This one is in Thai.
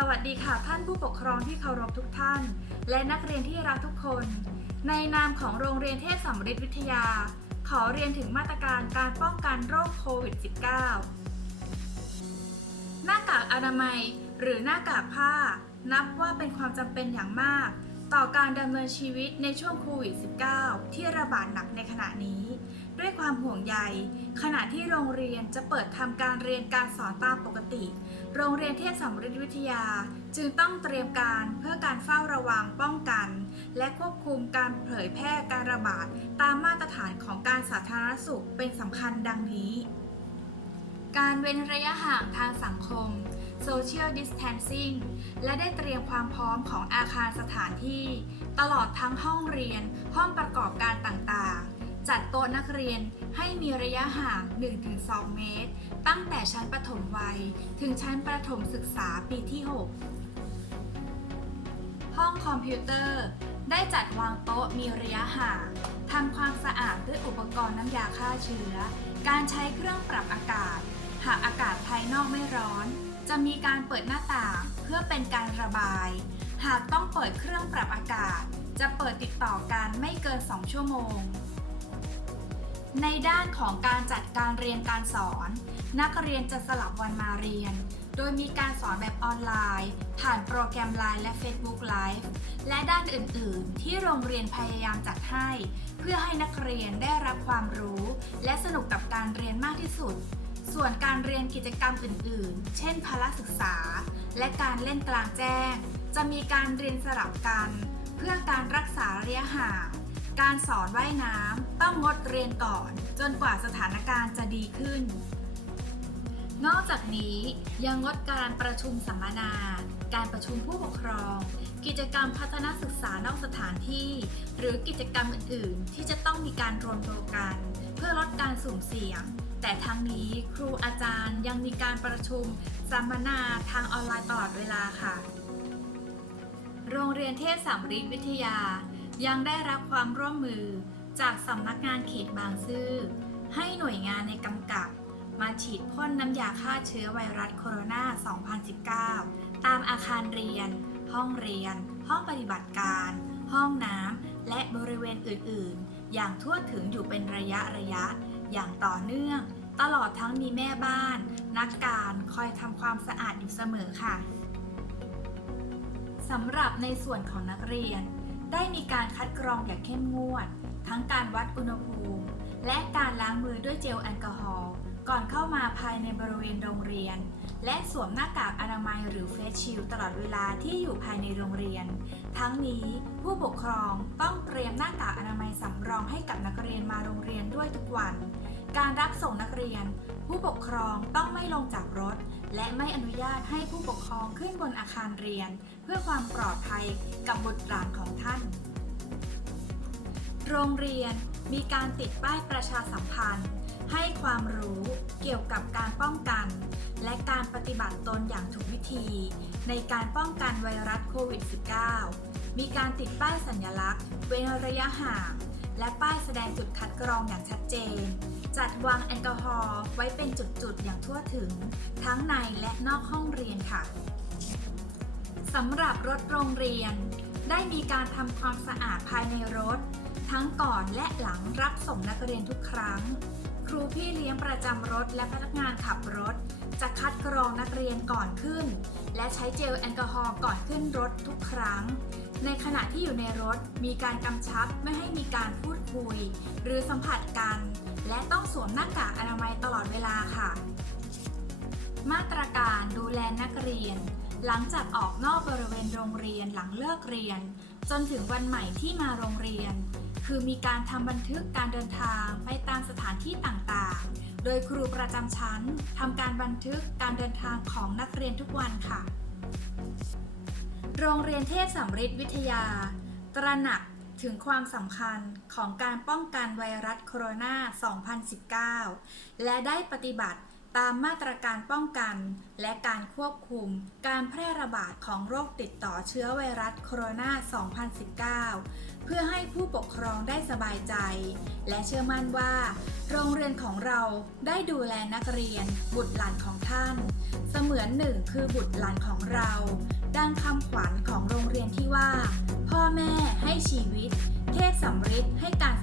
สวัสดีค่ะท่านผู้ปกครองที่เคารพทุกท่าน และนักเรียนที่รักทุกคน ในนามของโรงเรียนเทพสำริวิทยา ขอเรียนถึงมาตรการการป้องกันโรคโควิด -19 หน้ากากอนามัย หรือหน้ากากผ้า นับว่าเป็นความจำเป็นอย่างมาก ต่อการดำเนินชีวิตในช่วงโควิด -19 ที่ระบาดหนักในขณะนี้ ด้วยความห่วงใย ขณะที่โรงเรียนจะเปิดทำการเรียนการสอนตามปกติ โรงเรียนเทพสำริดวิทยาจึงต้องเตรียมการเพื่อการเฝ้าระวังป้องกัน และควบคุมการเผยแพร่การระบาดตามมาตรฐานของการสาธารณสุขเป็นสำคัญดังนี้ การเว้นระยะห่างทางสังคม Social Distancing และได้เตรียมความพร้อมของอาคารสถานที่ ตลอดทั้งห้องเรียน ห้องประกอบการต่างๆ จัดโต๊ะนักเรียนให้มีระยะห่าง 1-2 เมตร ตั้งแต่ชั้นประถมวัย ถึงชั้นประถมศึกษาปีที่ 6 ห้องคอมพิวเตอร์ ได้จัดวางโต๊ะมีระยะห่างทำความสะอาดด้วยอุปกรณ์น้ำยาฆ่าเชื้อ การใช้เครื่องปรับอากาศ หากอากาศภายนอกไม่ร้อน จะมีการเปิดหน้าต่างเพื่อเป็นการระบาย หากต้องเปิดเครื่องปรับอากาศ จะเปิดติดต่อกันไม่เกิน 2 ชั่วโมง ในด้านของการจัดการเรียนการสอน นักเรียนจะสลับวันมาเรียน โดยมีการสอนแบบออนไลน์ ผ่านโปรแกรม Line และ Facebook Live และด้านอื่นๆ ที่โรงเรียนพยายามจัดให้ เพื่อให้นักเรียนได้รับความรู้ และสนุกกับการเรียนมากที่สุด ส่วนการเรียนกิจกรรมอื่นๆ เช่นพละศึกษา และการเล่นกลางแจ้ง จะมีการเรียนสลับกัน เพื่อการรักษาระยะห่าง การสอนว่ายน้ำต้องงดเรียนก่อน จนกว่าสถานการณ์จะดีขึ้น นอกจากนี้ยังงดการประชุมสัมมนา การประชุมผู้ปกครอง กิจกรรมพัฒนาศึกษานอกสถานที่ หรือกิจกรรมอื่น ๆ ที่จะต้องมีการรวมตัวกัน เพื่อลดการสุ่มเสี่ยง แต่ทั้งนี้ครูอาจารย์ยังมีการประชุมสัมมนาทางออนไลน์ตลอดเวลาค่ะ โรงเรียนเทพสามฤทธิ์วิทยา ยังได้รับความร่วมมือจากสำนักงานเขตบางซื่อ ให้หน่วยงานในกำกับ มาฉีดพ่นน้ำยาฆ่าเชื้อไวรัสโคโรนา 2019 ตามอาคารเรียน ห้องเรียน ห้องปฏิบัติการ ห้องน้ำ และบริเวณอื่น ๆ อย่างทั่วถึงอยู่เป็นระยะระยะ อย่างต่อเนื่อง ตลอดทั้งมีแม่บ้าน นักการคอยทำความสะอาดอยู่เสมอค่ะสำหรับในส่วนของนักเรียน ได้มีการคัดกรองอย่างเข้มงวด ทั้งการวัดอุณหภูมิ และการล้างมือด้วยเจลแอลกอฮอล์ก่อนเข้ามาภายในบริเวณโรงเรียน และสวมหน้ากากอนามัยหรือเฟสชิลตลอดเวลาที่อยู่ภายในโรงเรียน ทั้งนี้ผู้ปกครอง สำรองให้กับนักเรียนมาโรงเรียนด้วยทุกวัน การรับส่งนักเรียน ผู้ปกครองต้องไม่ลงจากรถ และไม่อนุญาตให้ผู้ปกครองขึ้นบนอาคารเรียน เพื่อความปลอดภัยกับบุตรหลานของท่าน โรงเรียนมีการติดป้ายประชาสัมพันธ์ ให้ความรู้เกี่ยวกับการป้องกัน และการปฏิบัติตนอย่างถูกวิธี ในการป้องกันไวรัสโควิด -19 มีการติดป้ายสัญลักษณ์ เว้นระยะห่าง และป้ายแสดงจุดคัดกรองอย่างชัดเจน จัดวางแอลกอฮอล์ไว้เป็นจุดๆ อย่างทั่วถึง ทั้งในและนอกห้องเรียนค่ะสำหรับรถโรงเรียน ได้มีการทำความสะอาดภายในรถ ทั้งก่อนและหลังรับส่งนักเรียนทุกครั้ง ครูพี่เลี้ยงประจำรถและพนักงานขับรถ จะคัดกรองนักเรียนก่อนขึ้น และใช้เจลแอลกอฮอล์ก่อนขึ้นรถทุกครั้ง ในขณะที่อยู่ในรถมีการกำชับไม่ให้มีการพูดคุย หรือสัมผัสกัน และต้องสวมหน้ากากอนามัยตลอดเวลาค่ะ มาตรการดูแลนักเรียน หลังจากออกนอกบริเวณโรงเรียนหลังเลิกเรียน จนถึงวันใหม่ที่มาโรงเรียน คือมีการทำบันทึกการเดินทางไปตามสถานที่ต่างๆ โดยครูประจำชั้นทำการบันทึกการเดินทางของนักเรียนทุกวันค่ะ โรงเรียนเทพสำริดวิทยา ตระหนักถึงความสำคัญของการป้องกันไวรัสโคโรนา 2019 และได้ปฏิบัติตามมาตรการป้องกัน และการควบคุมการแพร่ระบาดของโรคติดต่อเชื้อไวรัสโคโรนา 2019 เพื่อให้ผู้ปกครองได้สบายใจ และเชื่อมั่นว่า โรงเรียนของเราได้ดูแลนักเรียน บุตรหลานของท่าน เสมือนหนึ่งคือบุตรหลานของเรา ดังคำขวัญของโรงเรียนที่ว่า พ่อแม่ให้ชีวิต เทพสำริดให้การ